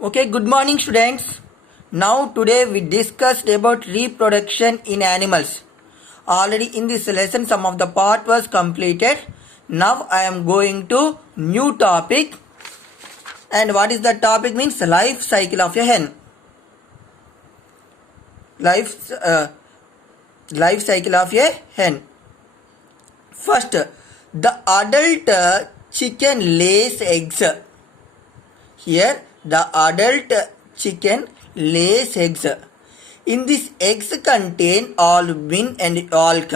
Okay, good morning students. Now today we discussed about reproduction in animals. Already in this lesson some of the part was completed. Now I am going to new topic. And what is the topic means life cycle of a hen. Life life cycle of a hen. First, the adult chicken lays eggs. Here the adult chicken lays eggs. In this eggs contain albumin and yolk.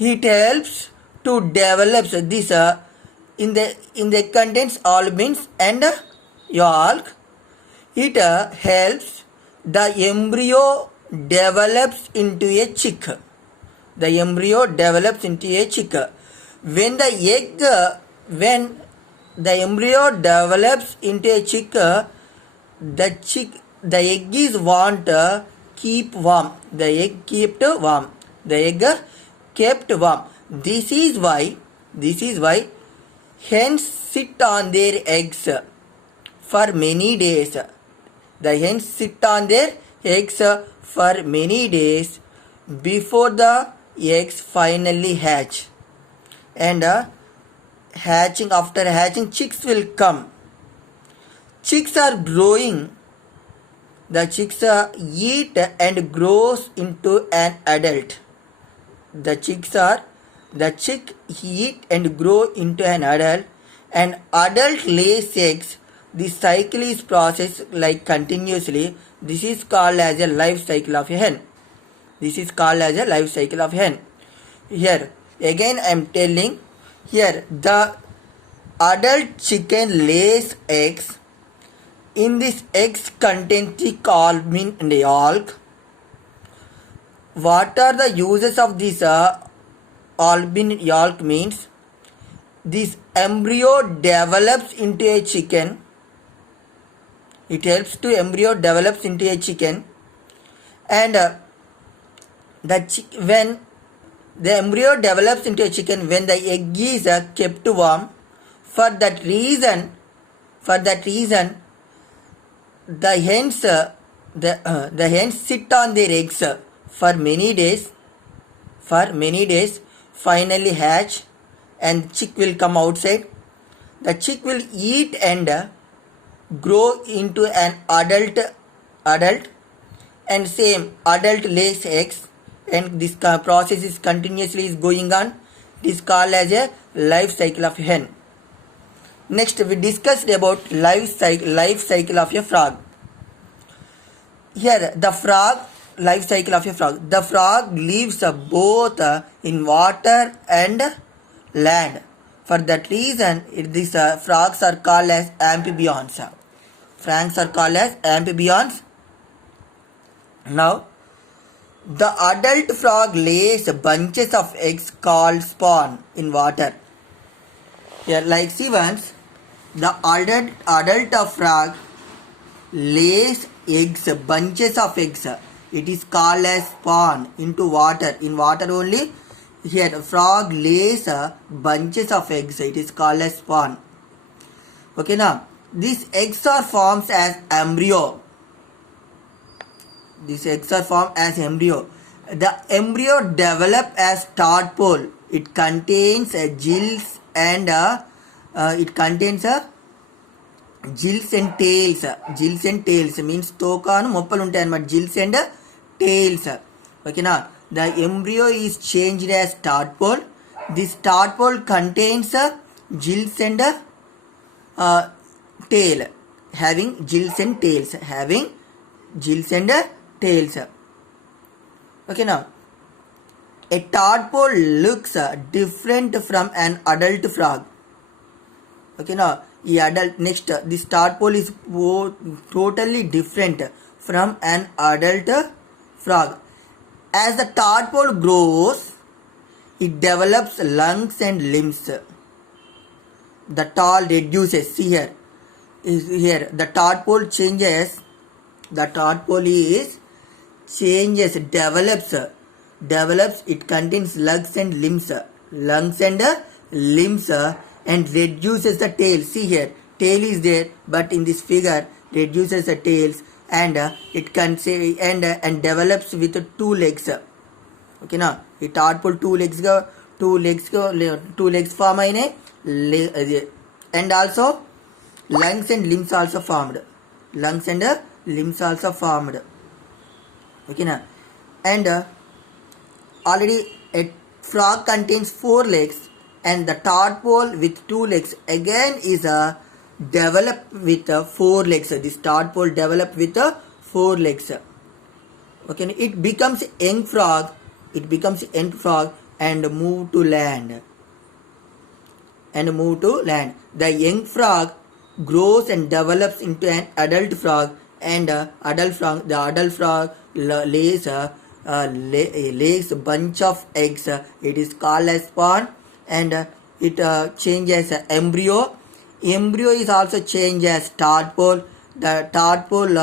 It helps to develop this in the contains albumins and yolk. It helps the embryo develops into a chick. The embryo develops into a chick. When the embryo develops into a chick, the egg is want keep warm. The egg kept warm. The egg kept warm. This is why hens sit on their eggs for many days. The hens sit on their eggs for many days before the eggs finally hatch. And after hatching, chicks will come. Chicks are growing. The chicks eat and grows into an adult. The chick eat and grow into an adult. An adult lays eggs. This cycle is processed like continuously. This is called as a life cycle of a hen. This is called as a life cycle of hen. Here again I am telling. Here the adult chicken lays eggs. In this eggs contain thick albumin and yolk. What are the uses of this albumin yolk means? This embryo develops into a chicken. It helps to embryo develops into a chicken. And when the embryo develops into a chicken, when the egg is kept warm, for that reason, the hens sit on their eggs for many days, finally hatch, and chick will come outside. The chick will eat and grow into an adult, and same adult lays eggs, and this process is continuously going on. It is called as a life cycle of hen. Next we discussed about life cycle of a frog. Here the frog life cycle of a frog. The frog lives both in water and land. For that reason these frogs are called as amphibians. Frogs are called as amphibians. Now the adult frog lays bunches of eggs called spawn in water. Here like see once, the adult frog lays eggs, bunches of eggs. It is called as spawn into water. In water only. Here frog lays bunches of eggs. It is called as spawn. Okay, now these eggs are formed as embryo. These eggs are formed as embryo. The embryo develop as tadpole. It contains gills and gills and tails. Gills and tails means tokanu moppal untayi anamata. Gills and tails. Okay na. The embryo is changed as tadpole. This tadpole contains gills and tail. Having gills and tails. Okay now. A tadpole looks different from an adult frog. Okay now. Next, this tadpole is totally different from an adult frog. As the tadpole grows, it develops lungs and limbs. The tall reduces. See here. The tadpole changes. The tadpole develops. It contains lungs and limbs, and reduces the tail. See here, tail is there, but in this figure reduces the tails, and it can say and develops with 2 legs. Okay na, ఈ tadpole 2 legs form అయినాయి, and also lungs and limbs also formed. Okay na, and already a frog contains 4 legs, and the tadpole with 2 legs again is developed with 4 legs. This tadpole developed with 4 legs. Okay, it becomes young frog and move to land. The young frog grows and develops into an adult frog, and the adult frog lays a bunch of eggs. It is called as spawn, and it changes embryo. Embryo is also changed as tadpole. The tadpole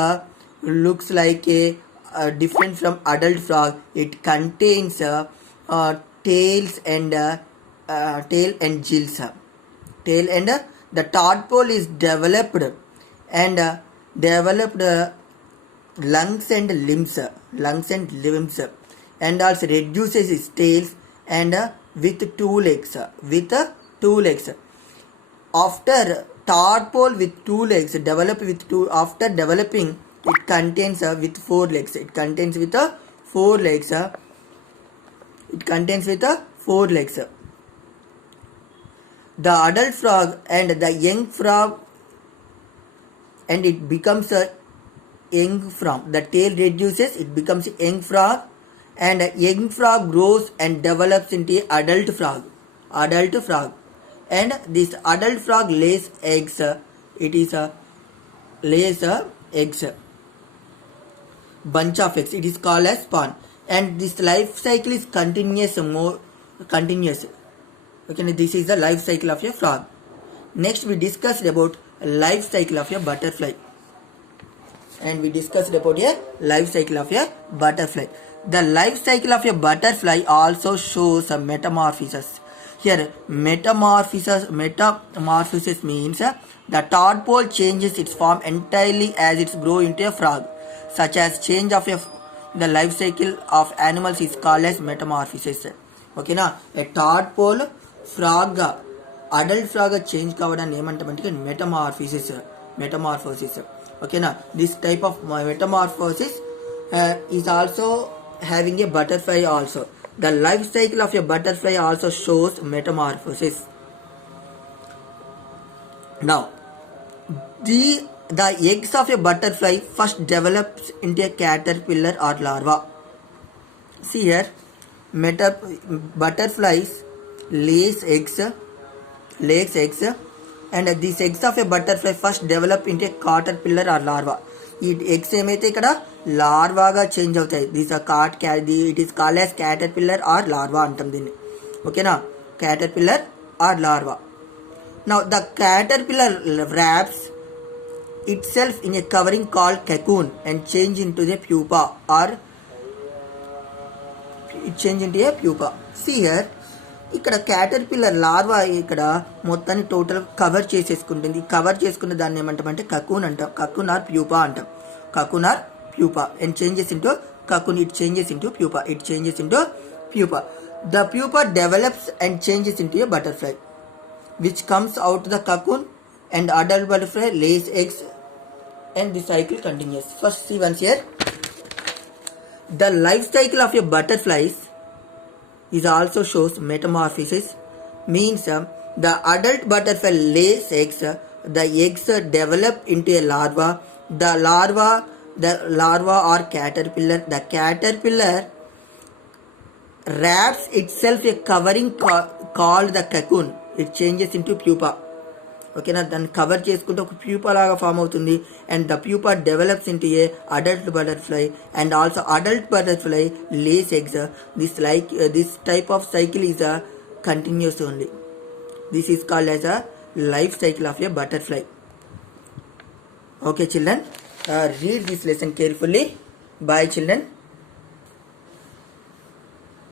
looks like a different from adult frog. It contains tails and gills. The tadpole is developed lungs and limbs, and also reduces its tails and with 2 legs. After tadpole with 2 legs after developing, it contains with 4 legs. The adult frog and the young frog, and it becomes a young frog. The tail reduces, it becomes a young frog, and a young frog grows and develops into a adult frog. And this adult frog lays eggs. Bunch of eggs. It is called as spawn. And this life cycle is continuous. Okay, this is the life cycle of a frog. Next, we discussed about life cycle of a butterfly. The life cycle of a butterfly also shows a metamorphosis. Here, metamorphosis means the tadpole changes its form entirely as it grows into a frog. Such as change of the life cycle of animals is called as metamorphosis. Okay na, a tadpole frog adult frog change కావడాన్ని ఏమంటామంటే metamorphosis. ఓకేనా, this type of metamorphosis is also having a butterfly also. The life cycle of a butterfly also shows metamorphosis. Now, the eggs of a butterfly first develops into a caterpillar or larva. See here, butterflies lays eggs, and these eggs of a butterfly first develop into a caterpillar or larva. ఈ eggs ఏమైతే ఇక్కడ లార్వాగా change అవుతాయి. It is called as caterpillar or larva అంటాం దీన్ని. ఓకేనా, caterpillar or larva. Now the caterpillar wraps itself in a covering called cocoon and change into a pupa. See here, ఇక్కడ caterpillar larva ఇక్కడ మొత్తాన్ని టోటల్ కవర్ చేసేసుకుంటుంది. కవర్ చేసుకున్న దాన్ని ఏమంటామంటే cocoon అంటాం. Cocoon or pupa and changes into cocoon. It changes into pupa. The pupa develops and changes into a butterfly which comes out the cocoon, and adult butterfly lays eggs, and the cycle continues. First, see once here, the life cycle of a butterflies is also shows metamorphosis. Means the adult butterfly lays eggs. The eggs develop into a larva. The larva or caterpillar. The caterpillar wraps itself a covering called the cocoon. It changes into pupa. ఓకేనా, దాన్ని cover చేసుకుంటే ఒక pupa లాగా form అవుతుంది. And the pupa develops into A adult butterfly, and also adult butterfly Lay's eggs. This type of cycle is continuous only. This is called as a life cycle of a butterfly. Okay children, read this lesson carefully. Bye children.